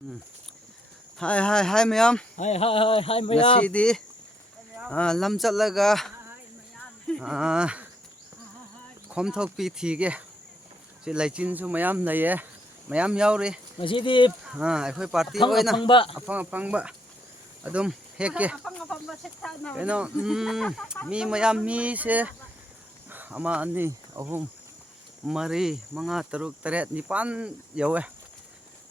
Hi ma'am. Hi ma'am. Nasidi. Lam chatlaga. Khom thok pi thi ge. Si laichin su mayam laiye. Mayam yauri. Nasidi Akhoi party oina. Apang ba. Adum heke. Eno mi mayam mi se ama ani ahum mari manga taruk taret nipan yawe.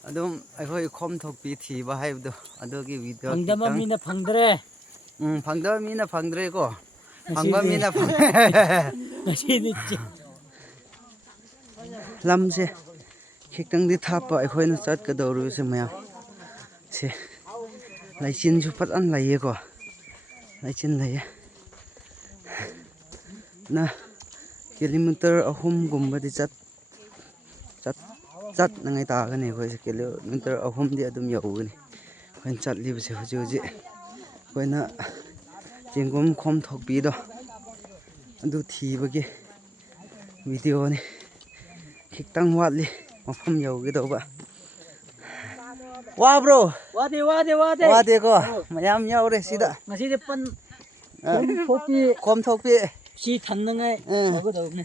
Adum akhoi khom thok pi thi ba haibdo adogi video phangdama mina phangdre phangdama mina phangdre ko phangba mina nasidi lamse khitang di thapa akhoi na chat ka doru se maya se laichin ju pat an laiye ko laichin laiye na kilometer ahum gumba di chat nangai ta ga ne khoi se kilometer ahum di adum yaugani khoi chat li bse huji khoi na jengom khom thok pi do adu thi bagi video ni khitang watli mafam yauge do ba wa bro wade ko mayam yaure sida nasidi pan khom thok pi si thannangai go do ne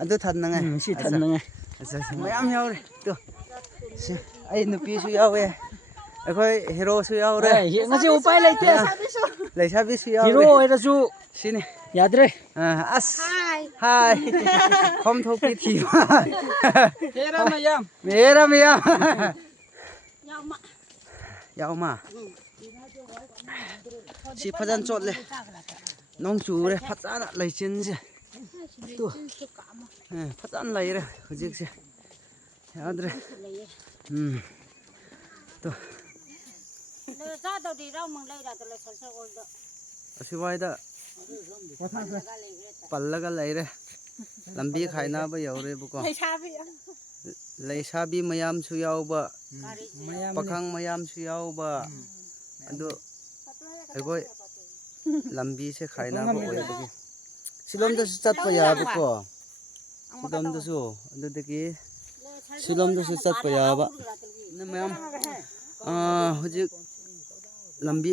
adu thannangai si thannangai mayam yaure to si ai nupi su yawe akhoi hero su yaure ngasi upai leite leisabi su yaure hero era su sini yadre as hi khom thok pi thi hera mayam yauma si phajan chot le nong chu re phachana leichin se tu phajan lai re hujik se yadre to sa do di rau mang lai ra to le sal ol do asiwaida pallaga lai re lambi khaina ba yaure bu ko leisabi mayam su yauba pakhang mayam su yauba adu agoi lambi se khaina ba oi bagi silom da su chat pa ya bu ko silom da su adu de ki silom da su chat pa ya ba na mayam hujik lambi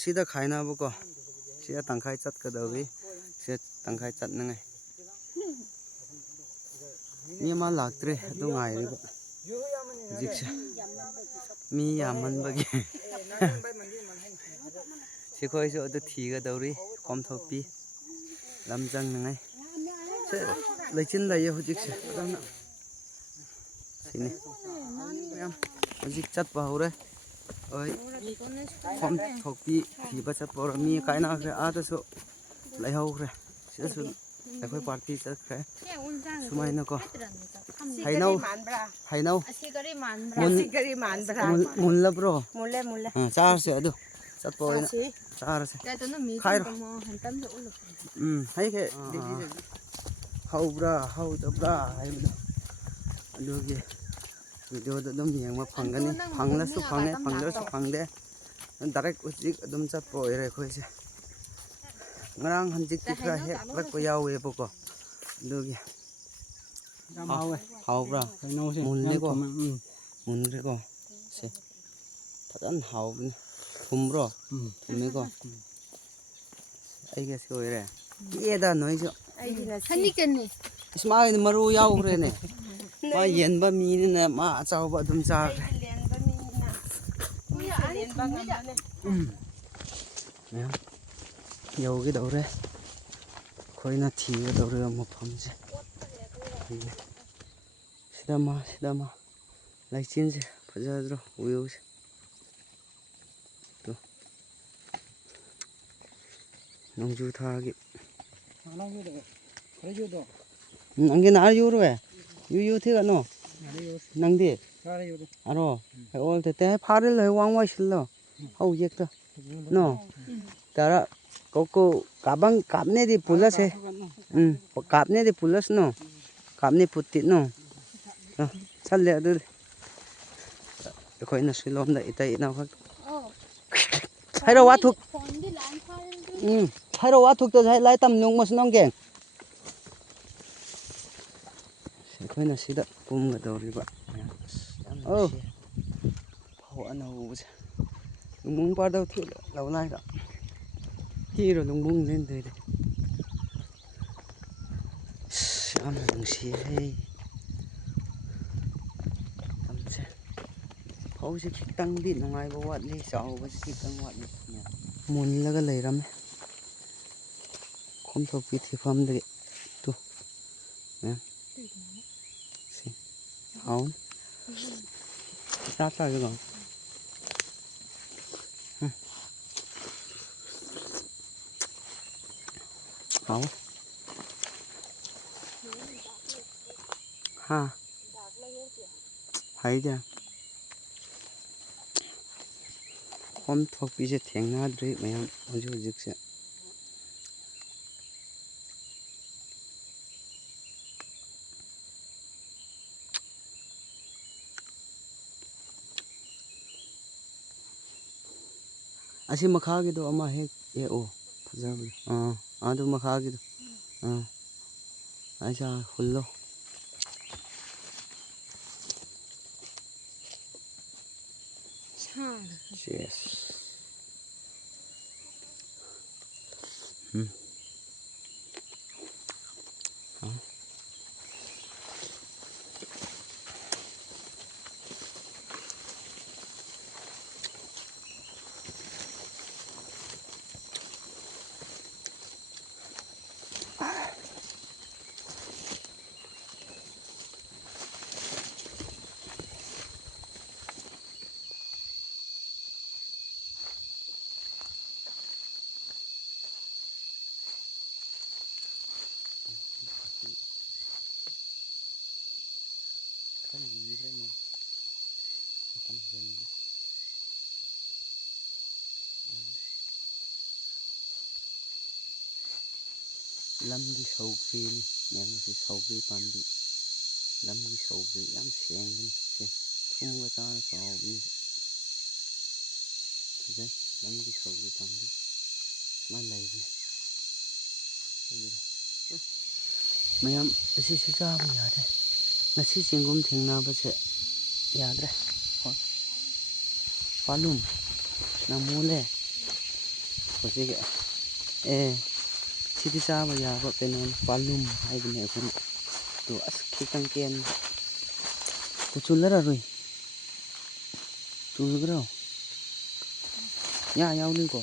sida khaina bu ko sida tangkhai chat ka dawi se tangkhai chat na ngai mi ma laktre adu ngai ri ba hujik se mi yaman bagi sikhoi so adu thi ga dauri khom thok pi lamjang na ngai se leichin lai ye hujik se adamna sini mayam hujik chat pa hore oi khom thok pi thi ba chat pa mi kaina kre a ta so lai hau kre se su akhoi party chat kre sumai na ko hainau asigari man bra mun la bro mulle char se adu chat pa ina char se ta to no mi khai ko mo hantam do ulu hai ke hau bra hau da bra hai bu adu ge video da dum yang ma phangani phangla su phangne phangla su phangde direct ujik adum chat po ere khoi se ngarang hanjik ti kra he lak ko yawe bu ko adu ge hau bra mun le ko mun re ko se phajan hau ni thum bro thum me ko ai ge se ore ye da noi jo hani kenni isma ni maru yaw re ne ma yen ba mi ni na ma chaw ba dum cha len ba mi na mi len ba ngam ne yaw ge do re khoi na thi ge do re mo pham se sida ma lai chin se phaja dro uyo se to nong ju tha gi nang na yu ro yu thi ga no nang di aro ol te phare le wang wai sil lo hau yek ta no tara ko kabang kapne di pulas he kapne di pulas no kapne putti no chal le adu khoi na silom da itai na khak thairo wa thuk thairo wa thuk to jai lai tam nong mas nong geng khoi na sida pum ga do ri ba ꯐꯧ ꯑꯅꯧꯕꯁꯦ ꯂꯨꯡꯕꯨꯡ ꯄꯥꯗꯧ ꯊꯤꯂ ꯂꯧꯅꯥꯏꯔ ꯊꯤꯔꯣ ꯂꯨꯡꯕꯨꯡ ꯂꯦꯟꯗꯣꯏꯗꯤ ꯌꯥꯝꯅ ꯅꯨꯡꯁꯤꯍꯦ ꯃꯇꯝꯁꯦ ꯐꯧꯁꯦ ꯈꯤꯇꯪꯗꯤ ꯅꯨꯡꯉꯥꯏꯕ ꯋꯥꯠꯂꯤ ꯆꯥꯎꯕꯁꯦ ꯈꯤꯇꯪ ꯋꯥꯠꯂꯤ ꯃꯨꯜꯂꯒ ꯂꯩꯔꯝꯃꯦ ꯈꯣꯝꯊꯣꯛꯄꯤ ꯊꯤꯐꯝꯗꯒꯤ ꯇꯨ ꯁꯤ ꯍꯥꯎꯅꯤ ꯆꯥꯒꯦꯀꯣ ꯍꯥꯎ ꯍꯥ ꯍꯥꯏꯗ ꯈꯣꯝꯊꯣꯛꯄꯤꯁꯦ ꯊꯦꯡꯅꯗ꯭ꯔꯤ ꯃꯌꯥꯝ ꯍꯧꯖꯤꯛ ꯍꯧꯖꯤꯛꯁꯦ ꯑꯁꯤ ꯃꯈꯥꯒꯤꯗꯣ ꯑꯃ ꯍꯦꯛ ꯍꯦꯛꯑꯣ ꯐꯖꯕꯗꯣ ꯑꯗꯨ ꯃꯈꯥꯒꯤꯗꯣ ꯑꯩꯁꯥ ꯍꯨꯜꯂꯣ chess khá gì thế nè tâm hình lâm cái sầu kia nè mẹ mình sẽ sầu kia toàn bị lâm cái sầu kia dám xèn bên xèn thun cái ta sầu bên thế lâm cái sầu kia toàn bị mai này bên mayam asi se chaba yare ngasi chingum thingnabase yadre hoi palum namule hojige sidi chaba yaba penon palum haibne kun to as khitang ken to chulara roi chulgro ya yaw ni ko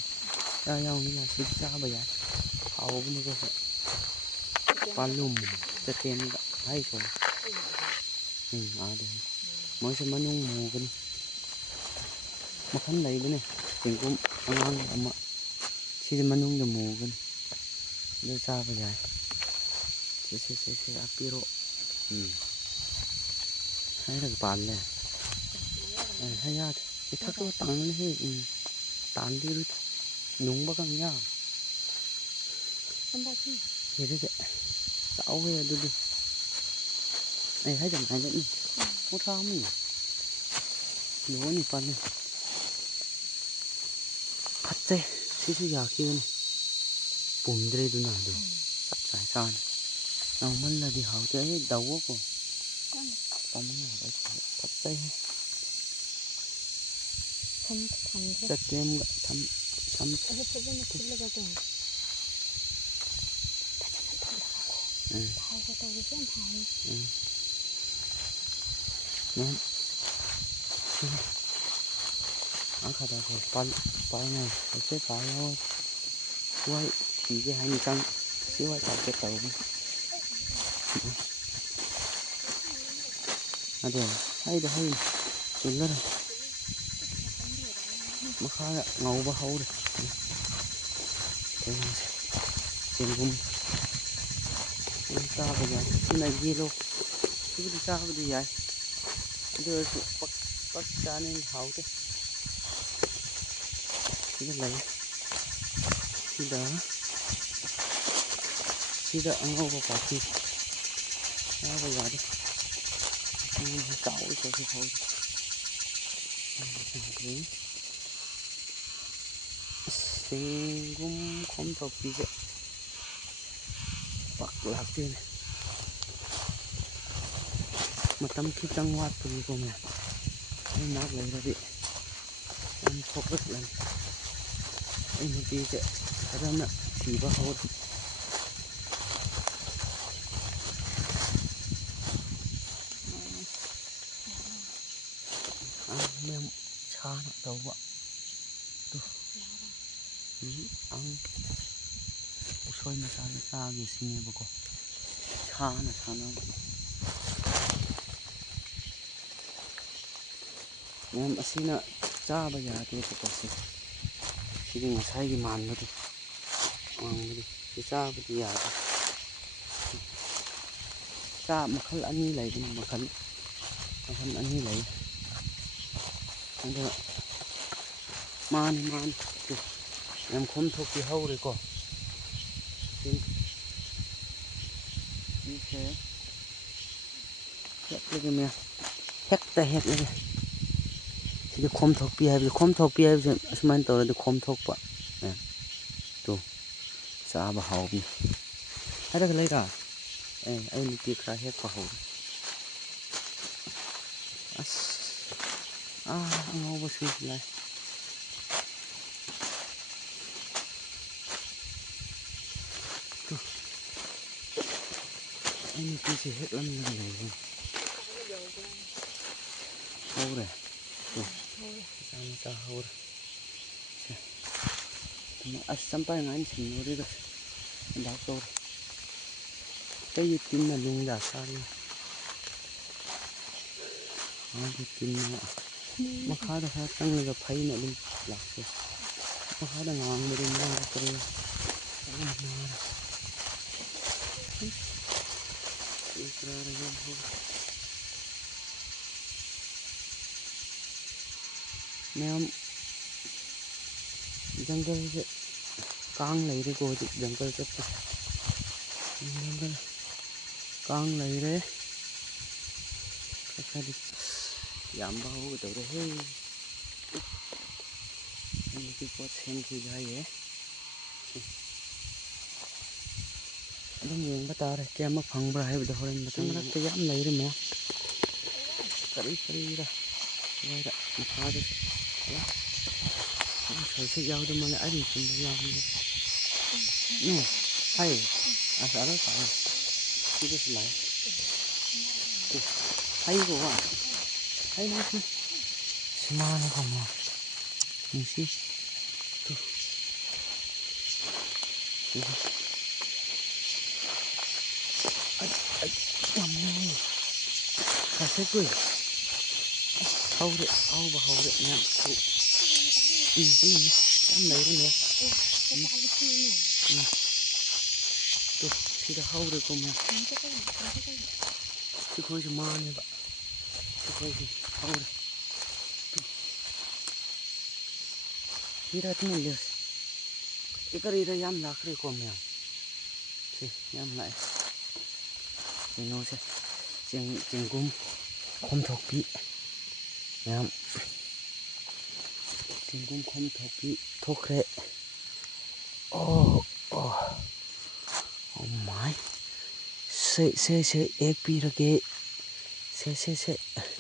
ya yaw ni na sidi chaba ya hawbne ko palum ten hai ko ade moi se manung mugani makhan leibane chingum angang ama sidi manung da mugani do chaba yai se apiro hai ra palle hai ya ithak ko tang le he tan di ru nung ba kang ya he de chao he du du ai hai jam hai le ni mo tha mi lo ni palle phatte sisu ya ki ni pumdre du na do sai san nau man la di hau te he daw ko tam na ba phatte September tham tham khada ko pal này sẽ phải thôi quay thì cái hai mươi cân xíu quay tàu cái tàu à được hay chừng đó rồi mà khá là ngầu và hậu rồi thế tiền gum ta bây giờ cái này gì luôn cái gì sao bây giờ đưa sự bắt ra nên hậu thế cái này sida ang ako pati bây giờ đi cậu cho cái thôi gum không thuộc gì vậy bạc lạc tiền mà tâm khi tăng hoạt từ của mẹ nát lấy ra đi ꯊꯣꯛꯂꯛ ꯂꯩ ꯑꯩ ꯅꯨꯄꯤꯁꯦ ꯐꯖꯅ ꯊꯤꯕ ꯍꯧꯔꯦ ꯃꯌꯥꯝ ꯁꯥꯅ ꯇꯧꯕ ꯎꯁꯣꯏ ꯃꯆꯥ ꯃꯆꯥꯒꯤ ꯁꯤꯅꯦꯕꯀꯣ ꯁꯥꯅ ꯁꯥꯟꯅꯕ ꯃꯌꯥꯝ ꯑꯁꯤꯅ ꯆꯥꯕ ꯌꯥꯗꯦꯕꯀꯣ ꯁꯤꯗꯤ ꯉꯁꯥꯏꯒꯤ ꯃꯥꯟꯕꯗꯨ ꯋꯥꯡꯕꯗꯨ ꯁꯤ ꯆꯥꯕꯗꯤ ꯌꯥꯗꯦ ꯆꯥ ꯃꯈꯜ ꯑꯅꯤ ꯂꯩꯕꯅꯤ ꯃꯈꯜ ꯑꯅꯤ ꯂꯩ ꯑꯗꯣ ꯃꯥꯅꯤ ꯌꯥꯝ ꯈꯣꯝꯊꯣꯛꯄꯤ ꯍꯧꯔꯦꯀꯣ ꯁꯤꯁꯦ ꯍꯦꯛꯂꯒꯦ ꯃꯌꯥꯝ ꯍꯦꯛꯂꯒꯦ ꯁꯤꯗꯤ ꯈꯣꯝꯊꯣꯛꯄꯤ ꯍꯥꯏꯕꯁꯦ ꯑꯁꯨꯃꯥꯏꯅ ꯇꯧꯔꯗꯤ ꯈꯣꯝꯊꯣꯛꯄ ꯇꯨ ꯆꯥꯕ ꯍꯥꯎꯕꯅꯤ ꯍꯥꯏꯔꯒ ꯂꯩꯔꯥ ꯑꯩ ꯅꯨꯄꯤ ꯈꯔ ꯍꯦꯛꯄ ꯍꯧꯔꯦ ꯑꯁ ꯑꯉꯧꯕꯁꯨ ꯂꯩ ꯑꯩ ꯅꯨꯄꯤꯁꯦ ꯍꯦꯛꯂꯝꯂꯒ ꯂꯩꯕꯅꯤ ꯍꯧꯔꯦ ꯃꯆꯥ ꯍꯧꯔꯦ ꯑꯁ ꯆꯝꯄꯥꯏ ꯉꯥꯏꯅ ꯁꯤꯟꯅꯔꯤꯗ ꯗꯥꯛ ꯇꯧꯔꯦ ꯑꯩꯒꯤ ꯇꯤꯟꯅ ꯂꯨꯡꯗ ꯁꯥꯔꯤ ꯃꯥꯒꯤ ꯇꯤꯟꯅ ꯃꯈꯥꯗ ꯈꯔ ꯆꯪꯂꯒ ꯐꯩꯅ ꯑꯗꯨꯝ ꯂꯥꯛꯀꯦ ꯃꯈꯥꯗ ꯉꯥꯡꯕꯗꯤ ꯃꯥꯡꯗ ꯀꯔꯤ ꯃꯌꯥꯝ ꯖꯪꯒꯜꯁꯦ ꯀꯥꯡ ꯂꯩꯔꯦꯀꯣ ꯍꯧꯖꯤꯛ ꯖꯪꯒꯜ ꯆꯠꯄꯁꯦ ꯖꯪꯒꯜ ꯀꯥꯡ ꯂꯩꯔꯦ ꯈꯔꯗꯤ ꯌꯥꯝꯕ ꯍꯧꯒꯗꯧꯔꯦ ꯍꯧꯖꯤꯛꯇꯤ ꯄꯣꯠ ꯁꯦꯝꯈꯤꯕ ꯍꯥꯏꯌꯦ ꯑꯗꯨꯝ ꯌꯦꯡꯕ ꯇꯥꯔꯦ ꯀꯌꯥꯃꯨꯛ ꯐꯪꯕ꯭ꯔꯥ ꯍꯥꯏꯕꯗꯣ ꯍꯣꯔꯦꯟ ꯃꯔꯛꯇ ꯌꯥꯝ ꯂꯩꯔꯦ ꯃꯌꯥꯝ ꯀꯔꯤꯔ ꯁꯋꯥꯏꯗ ꯃꯈꯥꯗꯁꯨ ꯁꯜꯁꯦ ꯌꯥꯎꯗ ꯃꯥꯜꯂꯦ ꯑꯩ ꯃꯇꯝꯗ ꯌꯥꯎꯕꯅꯦ ꯍꯥꯏ ꯑꯁ ꯑꯔꯣꯏ ꯄꯥꯏ ꯁꯤꯗꯁꯨ ꯂꯥꯛꯑꯦ ꯍꯩꯒꯣ ꯍꯩ ꯅꯨꯡꯁꯤ ꯁꯤꯃꯥꯅ ꯀꯃꯣ ꯅꯨꯡꯁꯤ ꯀꯨꯏ ꯍꯧꯕ ꯍꯧꯔꯦ ꯃꯌꯥꯝ ꯌꯥꯝ ꯂꯩꯔꯦ ꯁꯤꯗ ꯍꯧꯔꯦꯀꯣ ꯃꯌꯥꯝ ꯁꯤꯈꯣꯏꯁꯨ ꯃꯥꯅꯦꯕ ꯁꯤꯈꯣꯏꯁꯨ ꯍꯧꯔꯦ ꯁꯤꯗ ꯊꯨꯝꯍꯜꯂꯦꯁ ꯀꯔꯤꯗ ꯌꯥꯝ ꯂꯥꯛꯈ꯭ꯔꯦꯀꯣ ꯃꯌꯥꯝ ꯁꯤ ꯌꯥꯝ ꯂꯥꯛꯑꯦ ꯀꯩꯅꯣꯁꯦ ꯆꯦꯡꯒꯨꯝ ꯈꯣꯝꯊꯣꯛꯄꯤ ꯃꯌꯥꯝ ꯆꯦꯡꯒꯨꯝ ꯈꯣꯝꯊꯣꯛꯄꯤ ꯊꯣꯛꯈ꯭ꯔꯦ ꯑꯣ ꯃꯥꯏ ꯁꯦ ꯑꯦꯛ ꯄꯤꯔꯒꯦ ꯁꯦ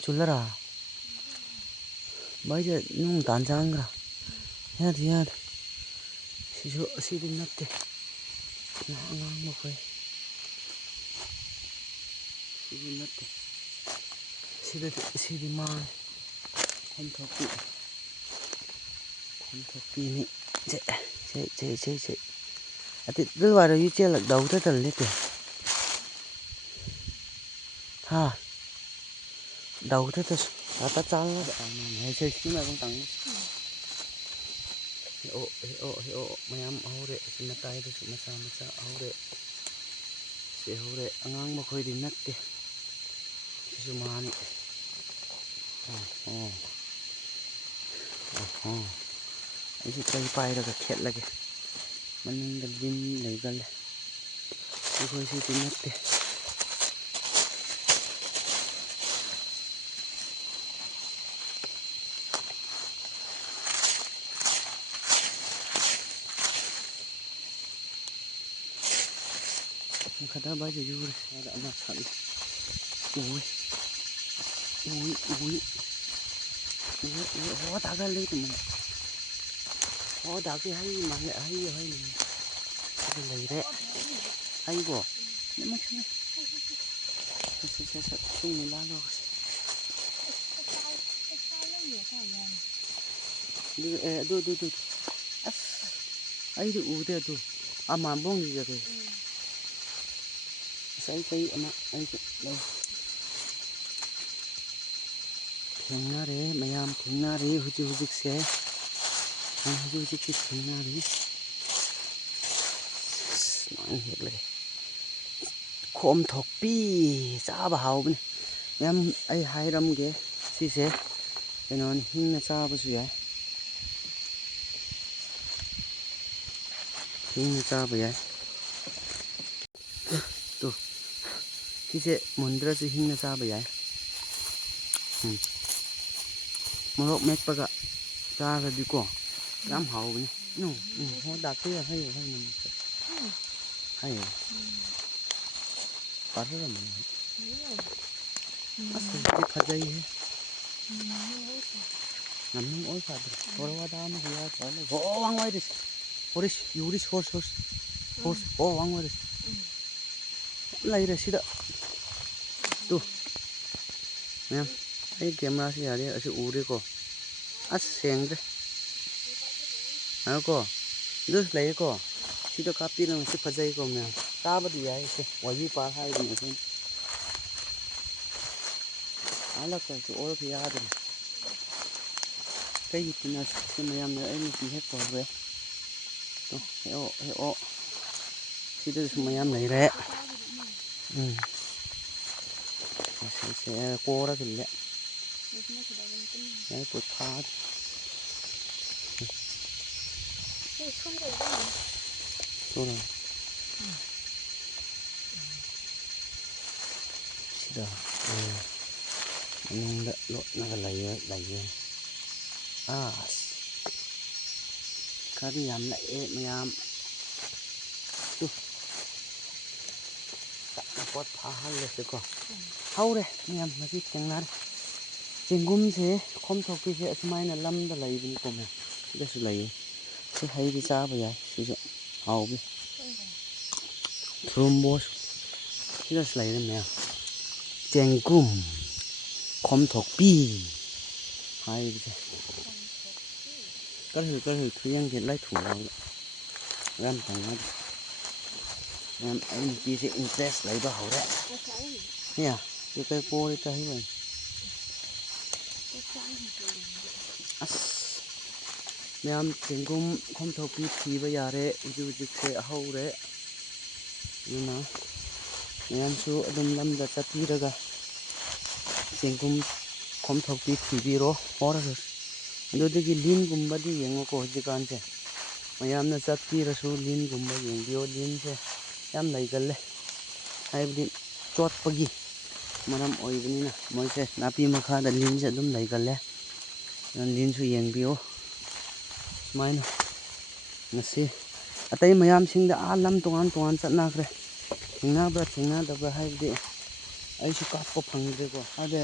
ꯆꯨꯜꯂꯔꯥ ꯃꯣꯏꯁꯦ ꯅꯨꯡ ꯇꯥꯟꯖꯥꯡꯒ꯭ꯔꯥ ꯌꯥꯗꯦ ꯑꯁꯤꯗꯤ ꯅꯠꯇꯦ ꯑꯉꯥꯡꯕ ꯈꯣꯏ ꯁꯤꯗꯤ ꯅꯠꯇꯦ ꯁꯤꯗꯤ ꯃꯥꯡꯉꯦ ꯈꯣꯝꯊꯣꯛꯄꯤꯅꯤ ꯁꯦ ꯑꯗꯨ ꯋꯥꯔ ꯌꯨ ꯆꯦꯜꯂꯛꯗꯧꯗ ꯇꯜꯂꯦꯇꯦ ꯍꯥ ꯗꯧꯗꯇꯁꯨ ꯇꯥꯇꯥ ꯆꯥꯜꯂꯒ ꯍꯥꯏꯁꯦ ꯁꯤꯃꯥꯏꯕꯪ ꯇꯥꯡꯉꯦ ꯍꯦꯛꯑꯣ ꯃꯌꯥꯝ ꯍꯧꯔꯦ ꯑꯁꯤ ꯃꯇꯥꯏꯗꯁꯨ ꯃꯆꯥ ꯍꯧꯔꯦ ꯁꯤ ꯍꯧꯔꯦ ꯑꯉꯥꯡꯕ ꯈꯣꯏꯗꯤ ꯅꯠꯇꯦ ꯁꯤꯁꯨ ꯃꯥꯅꯤ ꯑꯩꯁꯤ ꯀꯩ ꯄꯥꯏꯔꯒ ꯈꯦꯠꯂꯒꯦ ꯃꯅꯤꯡꯗ ꯂꯤꯟ ꯂꯩꯒꯜꯂꯦ ꯑꯩꯈꯣꯏꯁꯤꯗꯤ ꯅꯠꯇꯦ ꯈꯗꯥ ꯕꯥꯏꯖꯦ ꯌꯨꯔꯦ ꯑꯗ ꯑꯃ ꯁꯠꯂꯦ ꯎꯏ ꯍꯣ ꯇꯥꯒ ꯂꯩ ꯇꯨꯃꯟ ꯍꯣꯗꯥꯛꯇꯤ ꯍꯩ ꯃꯥꯜꯂꯦ ꯍꯩ ꯑꯗꯨ ꯂꯩꯔꯦ ꯍꯩꯕꯣ ꯅꯃꯛꯁꯤꯅꯦ ꯁꯠ ꯁꯤꯡꯅꯤ ꯂꯥꯜꯂꯣꯒꯁꯦ ꯑꯗꯨ ꯑꯁ ꯑꯩꯗꯤ ꯎꯗꯦ ꯑꯗꯨ ꯃꯥꯟꯕꯣꯡꯒꯤꯖꯔꯦ ꯉꯁꯥꯏ ꯆꯩ ꯑꯃ ꯑꯩꯁꯨ ꯂꯩ ꯊꯦꯡꯅꯔꯦ ꯃꯌꯥꯝ ꯊꯦꯡꯅꯔꯦ ꯍꯧꯖꯤꯛꯁꯦ ꯍꯧꯖꯤꯛꯇꯤ ꯊꯦꯡꯅꯔꯤ ꯁꯨꯃꯥꯏꯅ ꯍꯦꯛꯂꯦ ꯈꯣꯝ ꯊꯣꯛꯄꯤ ꯆꯥꯕ ꯍꯥꯎꯕꯅꯤ ꯃꯌꯥꯝ ꯑꯩ ꯍꯥꯏꯔꯝꯒꯦ ꯁꯤꯁꯦ ꯀꯩꯅꯣꯅꯤ ꯍꯤꯡꯅ ꯆꯥꯕꯁꯨ ꯌꯥꯏ ꯍꯤꯡꯅ ꯆꯥꯕ ꯌꯥꯏ ꯇꯨ ꯁꯤꯁꯦ ꯃꯨꯟꯗ꯭ꯔꯁꯨ ꯍꯤꯡꯅ ꯆꯥꯕ ꯌꯥꯏ ꯃꯣꯔꯣꯛ ꯃꯦꯠꯄꯒ ꯆꯥꯔꯗꯤꯀꯣ ꯌꯥꯝ ꯍꯥꯎꯕꯅꯤ ꯍꯣ ꯗꯥꯛꯇꯔ ꯍꯥꯏꯌꯣ ꯍꯥꯏꯌꯣ ꯄꯥꯔꯔꯝꯃꯅꯤ ꯑꯁ ꯍꯧꯖꯤꯛꯇꯤ ꯐꯖꯩꯍꯦ ꯅꯝꯅꯝ ꯑꯣꯏ ꯐꯥꯗ꯭ꯔꯦ ꯍꯣꯔꯋꯥꯗ ꯑꯃ ꯌꯥ ꯐꯥꯂꯦ ꯍꯣ ꯋꯥꯡ ꯑꯣꯏꯔꯤꯁꯤ ꯍꯣꯔꯤꯁ ꯌꯨꯔꯤꯁ ꯍꯣꯔꯁ ꯍꯣ ꯋꯥꯡ ꯑꯣꯏꯔꯤꯁꯤ ꯂꯩꯔꯦ ꯁꯤꯗ ꯇꯨ ꯃꯌꯥꯝ ꯑꯩ ꯀꯦꯃꯦꯔꯥꯁꯤ ꯌꯥꯗꯦ ꯑꯁꯤ ꯎꯔꯦꯀꯣ ꯑꯁ ꯁꯦꯡꯗ꯭ꯔꯦ ꯀꯣ ꯑꯗꯨꯁꯨ ꯂꯩꯌꯦꯀꯣ ꯁꯤꯗ ꯀꯥꯞꯄꯤꯔꯒ ꯁꯤ ꯐꯖꯩꯀꯣ ꯃꯌꯥꯝ ꯆꯥꯕꯗꯤ ꯌꯥꯏ ꯁꯦ ꯋꯥꯍꯤ ꯄꯥꯔ ꯍꯥꯏꯕꯅꯤ ꯑꯩꯈꯣꯏꯅ ꯍꯜꯂꯛꯇꯁꯨ ꯑꯣꯏꯔꯁꯨ ꯌꯥꯗ꯭ꯔꯦ ꯀꯩꯒꯤ ꯇꯤꯟꯅꯁꯤ ꯃꯌꯥꯝꯅ ꯑꯩ ꯅꯨꯄꯤ ꯍꯦꯛ ꯇꯧꯈ꯭ꯔꯦ ꯍꯦꯛꯑꯣ ꯁꯤꯗꯁꯨ ꯃꯌꯥꯝ ꯂꯩꯔꯦ ꯀꯣꯔꯒꯤꯜꯂꯦ ꯄꯣꯊꯥꯗ ꯁꯤꯗ ꯃꯅꯨꯡꯗ ꯂꯣꯠꯅꯒ ꯂꯩꯌꯦ ꯑꯁ ꯈꯔꯗꯤ ꯌꯥꯝ ꯂꯛꯑꯦ ꯃꯌꯥꯝ ꯄꯣꯠ ꯊꯥꯍꯜꯂꯁꯤꯀꯣ ꯍꯧꯔꯦ ꯃꯌꯥꯝ ꯉꯁꯤ ꯊꯦꯡꯅꯔꯦ ꯆꯦꯡꯒꯨꯝꯁꯦ ꯈꯣꯝꯊꯣꯛꯄꯤꯁꯦ ꯑꯁꯨꯃꯥꯏꯅ ꯂꯝꯗ ꯂꯩꯕꯅꯤꯀꯣ ꯃꯌꯥꯝ ꯁꯤꯗꯁꯨ ꯂꯩꯌꯦ ꯁꯤ ꯍꯩꯗꯤ ꯆꯥꯕ ꯌꯥꯏ ꯁꯤꯁꯨ ꯍꯥꯎꯕꯤ ꯊꯨꯝꯕꯣꯁ ꯁꯤꯗꯁꯨ ꯂꯩꯔꯦ ꯃꯌꯥꯝ ꯆꯦꯡꯒꯨꯝ ꯈꯣꯝꯊꯣꯛꯄꯤ ꯍꯥꯏꯕꯁꯦ ꯀꯔꯤ ꯊꯨꯌꯦꯡꯁꯦ ꯂꯥꯏꯊꯨꯡꯉꯥꯎꯗ ꯌꯥꯝ ꯊꯦꯡꯅꯔꯦ ꯃꯌꯥꯝ ꯑꯩ ꯅꯨꯄꯤꯁꯦ ꯏꯟꯇꯔꯦꯁ ꯂꯩꯕ ꯍꯧꯔꯦ ꯀꯩ ꯀꯣꯔꯤ ꯇꯥꯏ ꯑꯁ ꯃꯌꯥꯝ ꯆꯦꯡꯒꯨꯝ ꯈꯣꯝꯊꯣꯛꯄꯤ ꯊꯤꯕ ꯌꯥꯔꯦ ꯍꯧꯖꯤꯛꯁꯦ ꯍꯧꯔꯦ ꯑꯗꯨꯅ ꯃꯌꯥꯝꯁꯨ ꯑꯗꯨꯝ ꯂꯝꯗ ꯆꯠꯄꯤꯔꯒ ꯆꯦꯡꯒꯨꯝ ꯈꯣꯝꯊꯣꯛꯄꯤ ꯊꯤꯕꯤꯔꯣ ꯍꯧꯔꯒ ꯑꯗꯨꯗꯒꯤ ꯂꯤꯟꯒꯨꯝꯕꯗꯤ ꯌꯦꯡꯉꯣꯀꯣ ꯍꯧꯖꯤꯛꯀꯥꯟꯁꯦ ꯃꯌꯥꯝꯅ ꯆꯠꯄꯤꯔꯁꯨ ꯂꯤꯟꯒꯨꯝꯕ ꯌꯦꯡꯕꯤꯌꯣ ꯂꯤꯟꯁꯦ ꯌꯥꯝ ꯂꯩꯒꯜꯂꯦ ꯍꯥꯏꯕꯗꯤ ꯆꯣꯠꯄꯒꯤ ꯃꯔꯝ ꯑꯣꯏꯕꯅꯤꯅ ꯃꯣꯏꯁꯦ ꯅꯥꯄꯤ ꯃꯈꯥꯗ ꯂꯤꯟꯁꯦ ꯑꯗꯨꯝ ꯂꯩꯒꯜꯂꯦ ꯂꯤꯟꯁꯨ ꯌꯦꯡꯕꯤꯌꯨ ꯁꯨꯃꯥꯏꯅ ꯉꯁꯤ ꯑꯇꯩ ꯃꯌꯥꯝꯁꯤꯡꯗ ꯂꯝ ꯇꯣꯉꯥꯟ ꯆꯠꯅꯈ꯭ꯔꯦ ꯊꯦꯡꯅꯕ꯭ꯔꯥ ꯊꯦꯡꯅꯗꯕ꯭ꯔꯥ ꯍꯥꯏꯕꯗꯤ ꯑꯩꯁꯨ ꯀꯥꯞꯄ ꯐꯪꯗ꯭ꯔꯦꯀꯣ ꯑꯗ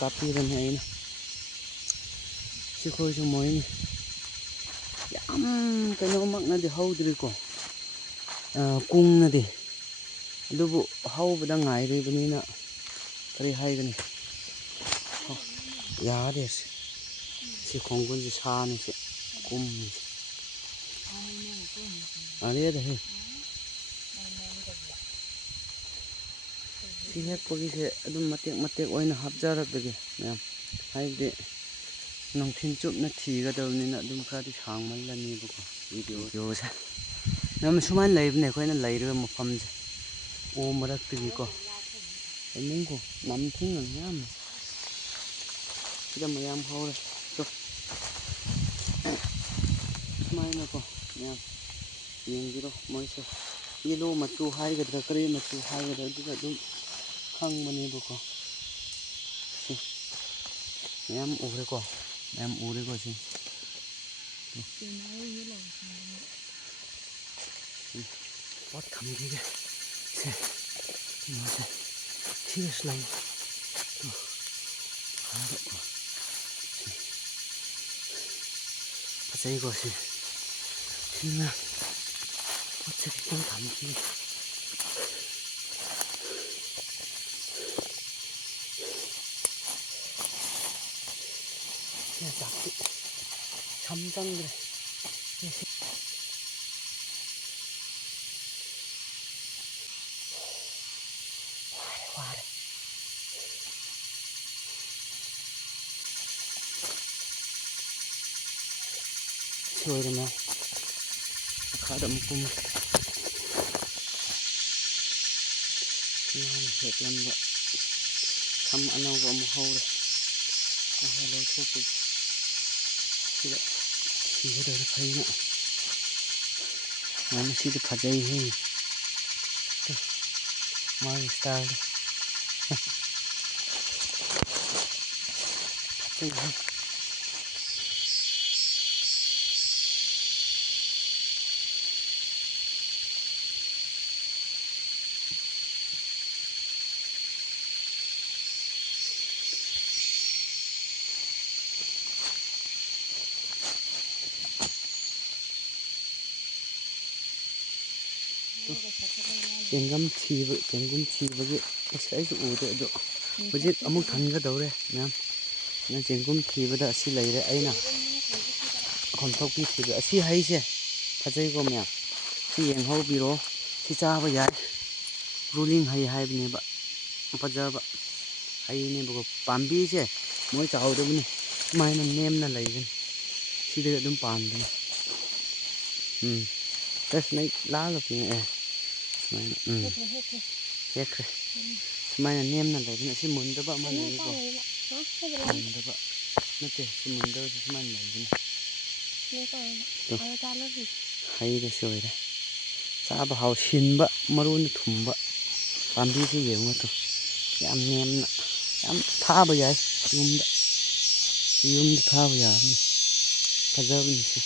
ꯀꯥꯞꯄꯤꯔꯅꯤ ꯑꯩꯅ ꯁꯤꯈꯣꯏꯁꯨ ꯃꯣꯏꯅꯤ ꯌꯥꯝ ꯀꯩꯅꯣꯃꯛꯅꯗꯤ ꯍꯧꯗ꯭ꯔꯤꯀꯣ ꯀꯨꯡꯅꯗꯤ ꯑꯗꯨꯕꯨ ꯍꯧꯕꯗ ꯉꯥꯏꯔꯤꯕꯅꯤꯅ ꯀꯔꯤ ꯍꯥꯏꯒꯅꯤ ꯌꯥꯗꯦ ꯁꯤ ꯈꯣꯡꯒꯨꯟꯁꯤ ꯁꯥꯅꯤꯁꯦ ꯀꯨꯝꯃꯤꯁꯦ ꯑꯔꯦꯗꯍꯦ ꯁꯤ ꯍꯦꯛꯄꯒꯤꯁꯦ ꯑꯗꯨꯝ ꯃꯇꯦꯛ ꯑꯣꯏꯅ ꯍꯥꯞꯆꯔꯛꯄꯒꯦ ꯃꯌꯥꯝ ꯍꯥꯏꯕꯗꯤ ꯅꯨꯡꯊꯤꯟ ꯆꯨꯞꯅ ꯊꯤꯒꯗꯕꯅꯤꯅ ꯑꯗꯨꯝ ꯈꯔꯗꯤ ꯁꯥꯡꯃꯜꯂꯅꯦꯕꯀꯣ ꯚꯤꯗꯤꯑꯣꯁꯦ ꯌꯥꯝ ꯁꯨꯃꯥꯏꯅ ꯂꯩꯕꯅꯦ ꯑꯩꯈꯣꯏꯅ ꯂꯩꯔꯤꯕ ꯃꯐꯝꯁꯦ ꯎ ꯃꯔꯛꯇꯒꯤꯀꯣ ꯏꯃꯨꯡꯀꯣ ꯅꯝꯊꯤꯡꯅ ꯌꯥꯝꯅ ꯁꯤꯗ ꯃꯌꯥꯝ ꯍꯧꯔꯦ ꯁꯨꯃꯥꯏꯅꯀꯣ ꯃꯌꯥꯝ ꯌꯦꯡꯕꯤꯔꯣ ꯃꯣꯏꯁꯦ ꯌꯦꯂꯣ ꯃꯆꯨ ꯍꯥꯏꯒꯗ꯭ꯔꯥ ꯀꯔꯤ ꯃꯆꯨ ꯍꯥꯏꯒꯗ꯭ꯔꯥ ꯑꯗꯨꯗ ꯑꯗꯨꯝ ꯈꯪꯕꯅꯦꯕꯀꯣ ꯁꯤ ꯃꯌꯥꯝ ꯎꯔꯦꯀꯣ ꯁꯤ ꯄꯣꯠ ꯊꯝꯈꯤꯒꯦ ꯁꯦ ꯀꯩꯅꯣꯁꯦ ꯁꯤꯗꯁꯨ ꯂꯩ fajai ko si na pot se kitang tham ki ya sakti samjang kre rồi rồi mà khá đậm cung nam hết lắm vậy thăm ăn đâu vào một hâu rồi hai lô thuốc cũng thì đấy thì cái đời nó thấy nữa nó chỉ được phạt dây hay mai style phạt dây hay tiền gum chi với cái sấy số ủ đấy độ bây giờ amuk thằng cái đầu đấy nè nên tiền gum chi với đó xí lấy đấy ấy nè còn thâu kia thì xí hay chứ phát dây có mẹ xí yên hậu bị rồi xí cha bây giờ ruling hay bên này bạn phát giờ bạn hay này bao palm bi chứ mỗi cháu đó bên này mai nó nem nó lấy cái xí đây đúng palm đấy cái này lá là cái này hết rồi mai là nem là lấy cái này xí muốn đó bạn mai lấy cái muốn đó bạn nó thế xí muốn đó xí mai lấy cái này hay đấy rồi đấy sao bảo hào xin bạ marun thùng bạ palm bi cái gì mà thôi em nem nè em tha bây giờ yum tha bây giờ bây giờ mình sẽ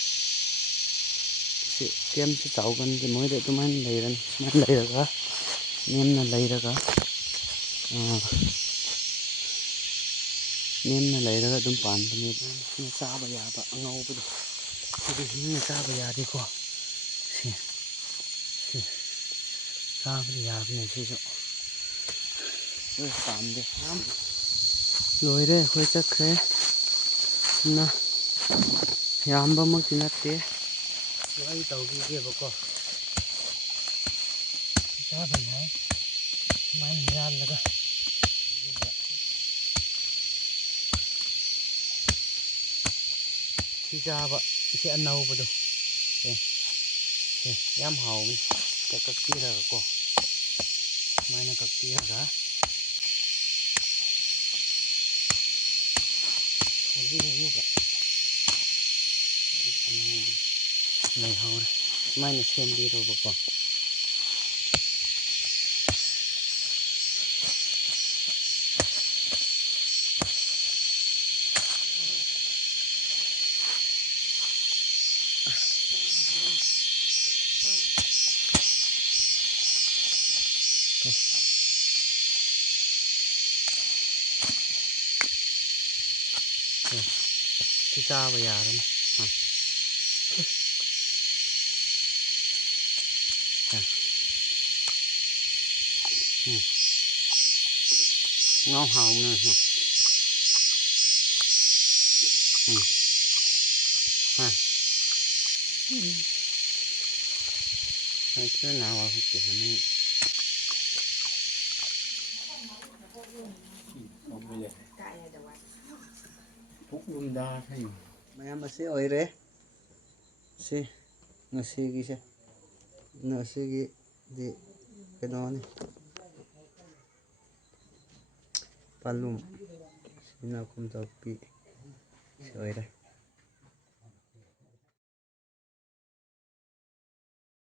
tiêm sẽ cháu gần thì mới để tụi mình lấy được á nem là lấy được á nem là lấy được á tụi bạn tụi mình sao bây giờ bạn ngâu bây giờ thì hình sao bây giờ đi qua sao bây giờ cái này sử dụng rồi bạn đi lắm rồi đấy khơi chắc thế na yamba mà cái nát thế rồi tàu kia bác co sao bây giờ mai ra là cái thì ra vậy sẽ ăn nâu vào đâu em hầu cái kia là co mai nó cái kia cả thôi đi như vậy này hầu mai nó xem đi rồi bác co thì sao bây giờ đây ngao hào này cái nào mà chỉ là mấy thuốc luôn đa thấy mày em sẽ ở đây sẽ nó sẽ gì sẽ nó sẽ gì thì cái đó này palum sina kum topi sẽ ở đây